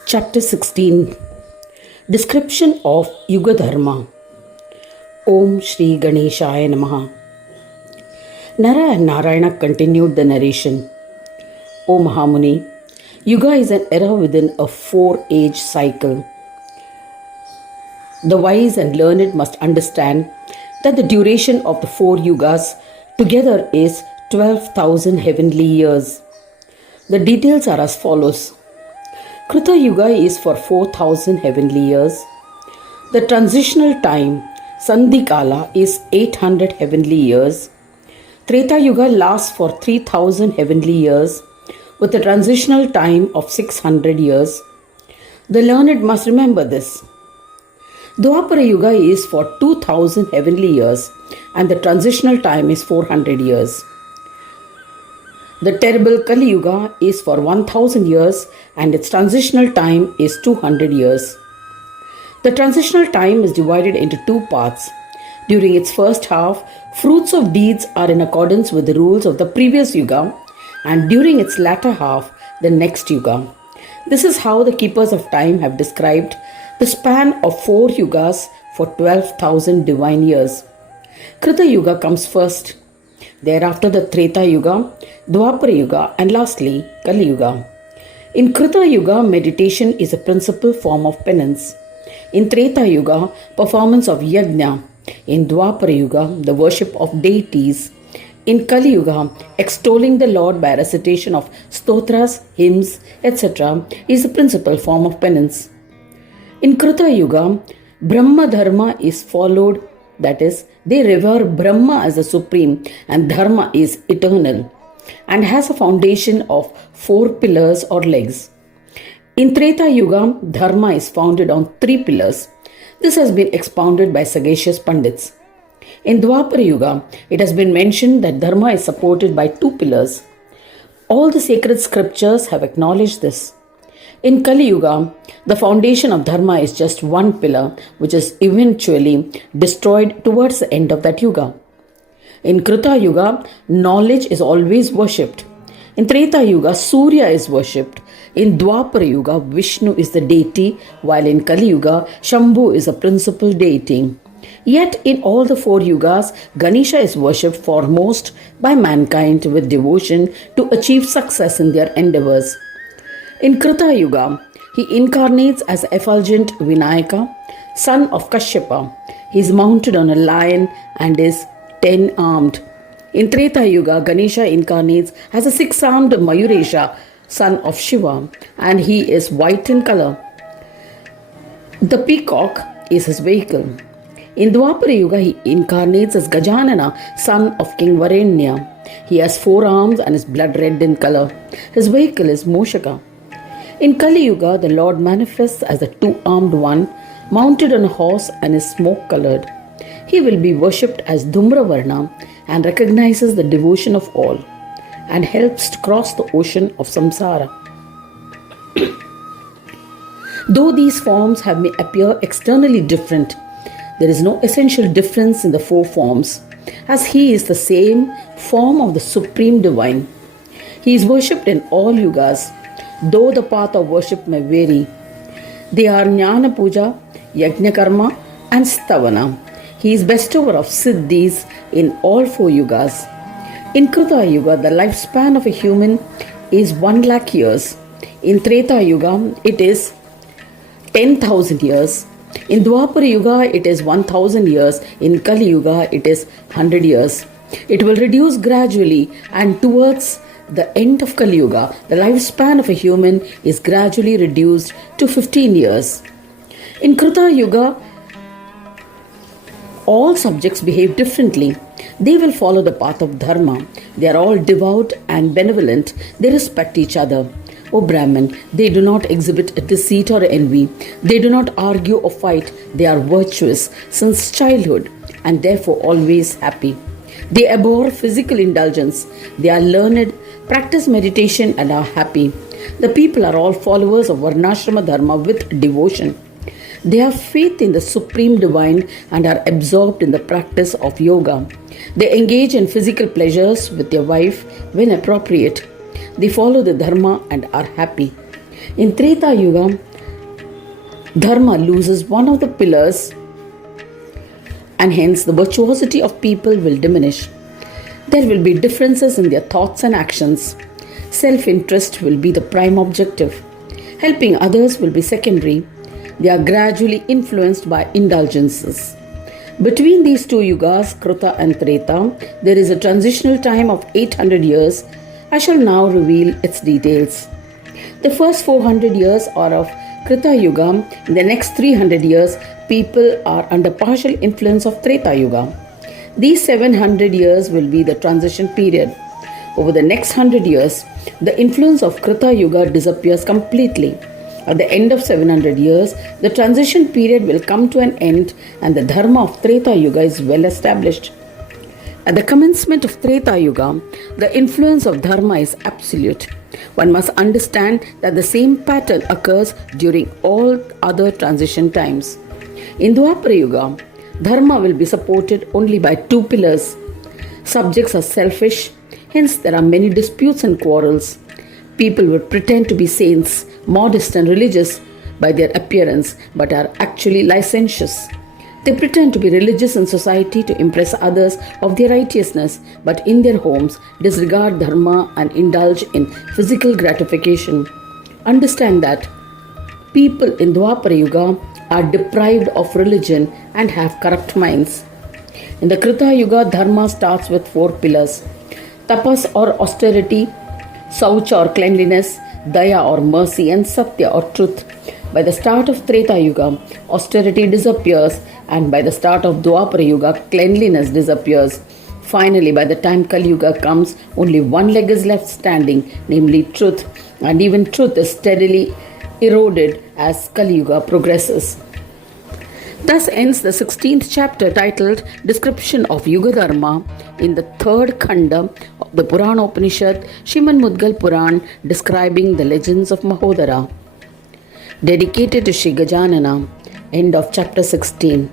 Chapter 16. Description of Yuga Dharma. Om Shri Ganeshaya Namaha. Nara and Narayana continued the narration. O Mahamuni, Yuga is an era within a 4-age cycle. The wise and learned must understand that the duration of the 4 yugas together is 12,000 heavenly years. The details are as follows. Krita Yuga is for 4,000 heavenly years. The transitional time, Sandhikala, is 800 heavenly years. Treta Yuga lasts for 3,000 heavenly years with a transitional time of 600 years. The learned must remember this. Dvapara Yuga is for 2,000 heavenly years and the transitional time is 400 years. The terrible Kali Yuga is for 1,000 years and its transitional time is 200 years. The transitional time is divided into 2 parts. During its first half, fruits of deeds are in accordance with the rules of the previous Yuga, and during its latter half, the next Yuga. This is how the keepers of time have described the span of 4 Yugas for 12,000 divine years. Krita Yuga comes first. Thereafter the Treta Yuga, Dvapara Yuga, and lastly Kali Yuga. In Krita Yuga, meditation is a principal form of penance. In Treta Yuga, performance of yajna. In Dvapara Yuga, the worship of deities. In Kali Yuga, extolling the Lord by recitation of stotras, hymns, etc. is the principal form of penance. In Krita Yuga, Brahma Dharma is followed, that is, they revere Brahma as the supreme and Dharma is eternal and has a foundation of 4 pillars or legs. In Treta Yuga, Dharma is founded on 3 pillars. This has been expounded by sagacious Pandits. In Dvapara Yuga, it has been mentioned that Dharma is supported by 2 pillars. All the sacred scriptures have acknowledged this. In Kali Yuga, the foundation of Dharma is just 1 pillar, which is eventually destroyed towards the end of that Yuga. In Krita Yuga, knowledge is always worshipped. In Treta Yuga, Surya is worshipped. In Dvapara Yuga, Vishnu is the deity, while in Kali Yuga, Shambhu is a principal deity. Yet in all the 4 yugas, Ganesha is worshipped foremost by mankind with devotion to achieve success in their endeavors. In Krita Yuga, he incarnates as effulgent Vinayaka, son of Kashyapa. He is mounted on a lion and is 10-armed. In Treta Yuga, Ganesha incarnates as a 6-armed Mayuresha, son of Shiva, and he is white in color. The peacock is his vehicle. In Dvapara Yuga, he incarnates as Gajanana, son of King Varenya. He has 4 arms and is blood red in color. His vehicle is Moshaka. In Kali Yuga, the Lord manifests as a 2-armed one, mounted on a horse and is smoke-colored. He will be worshipped as Dhumravarna and recognizes the devotion of all and helps to cross the ocean of samsara. Though these forms may appear externally different, there is no essential difference in the 4 forms, as he is the same form of the Supreme Divine. He is worshipped in all yugas, though the path of worship may vary. They are Jnana Puja, Yajna Karma, and Stavana. He is bestower of Siddhis in all 4 yugas. In Krita Yuga, the lifespan of a human is 1 lakh years. In Treta Yuga, it is 10,000 years. In Dvapara Yuga, it is 1,000 years. In Kali Yuga, it is 100 years. It will reduce gradually, and towards the end of Kali Yuga, the lifespan of a human is gradually reduced to 15 years. In Krita Yuga, all subjects behave differently. They will follow the path of Dharma. They are all devout and benevolent. They respect each other. O Brahman, they do not exhibit deceit or envy. They do not argue or fight. They are virtuous since childhood and therefore always happy. They abhor physical indulgence. They are learned, practice meditation and are happy. The people are all followers of Varnashrama Dharma with devotion. They have faith in the Supreme Divine and are absorbed in the practice of yoga. They engage in physical pleasures with their wife when appropriate. They follow the Dharma and are happy. In Treta Yuga, Dharma loses one of the pillars and hence the virtuosity of people will diminish. There will be differences in their thoughts and actions. Self-interest will be the prime objective. Helping others will be secondary. They are gradually influenced by indulgences. Between these two yugas, Krita and Treta, there is a transitional time of 800 years. I shall now reveal its details. The first 400 years are of Krita Yuga. In the next 300 years, people are under partial influence of Treta Yuga. These 700 years will be the transition period. Over the next 100 years, the influence of Krita Yuga disappears completely. At the end of 700 years, the transition period will come to an end and the Dharma of Treta Yuga is well established. At the commencement of Treta Yuga, the influence of Dharma is absolute. One must understand that the same pattern occurs during all other transition times. In Dvapara Yuga, Dharma will be supported only by two pillars. Subjects are selfish, hence there are many disputes and quarrels. People would pretend to be saints, modest and religious by their appearance, but are actually licentious. They pretend to be religious in society to impress others of their righteousness, but in their homes disregard Dharma and indulge in physical gratification. Understand that people in Dvapara Yuga are deprived of religion and have corrupt minds. In the Krita Yuga, Dharma starts with four pillars: tapas or austerity, saucha or cleanliness, daya or mercy, and satya or truth. By the start of Treta Yuga, austerity disappears, and by the start of Dvapara Yuga, cleanliness disappears. Finally, by the time Kali Yuga comes, only one leg is left standing, namely truth, and even truth is steadily eroded as Kali Yuga progresses. Thus ends the 16th chapter titled Description of Yuga Dharma in the third Khanda of the Purana Upanishad, Sriman Mudgal Purana, describing the legends of Mahodara. Dedicated to Shri Gajanana. End of chapter 16.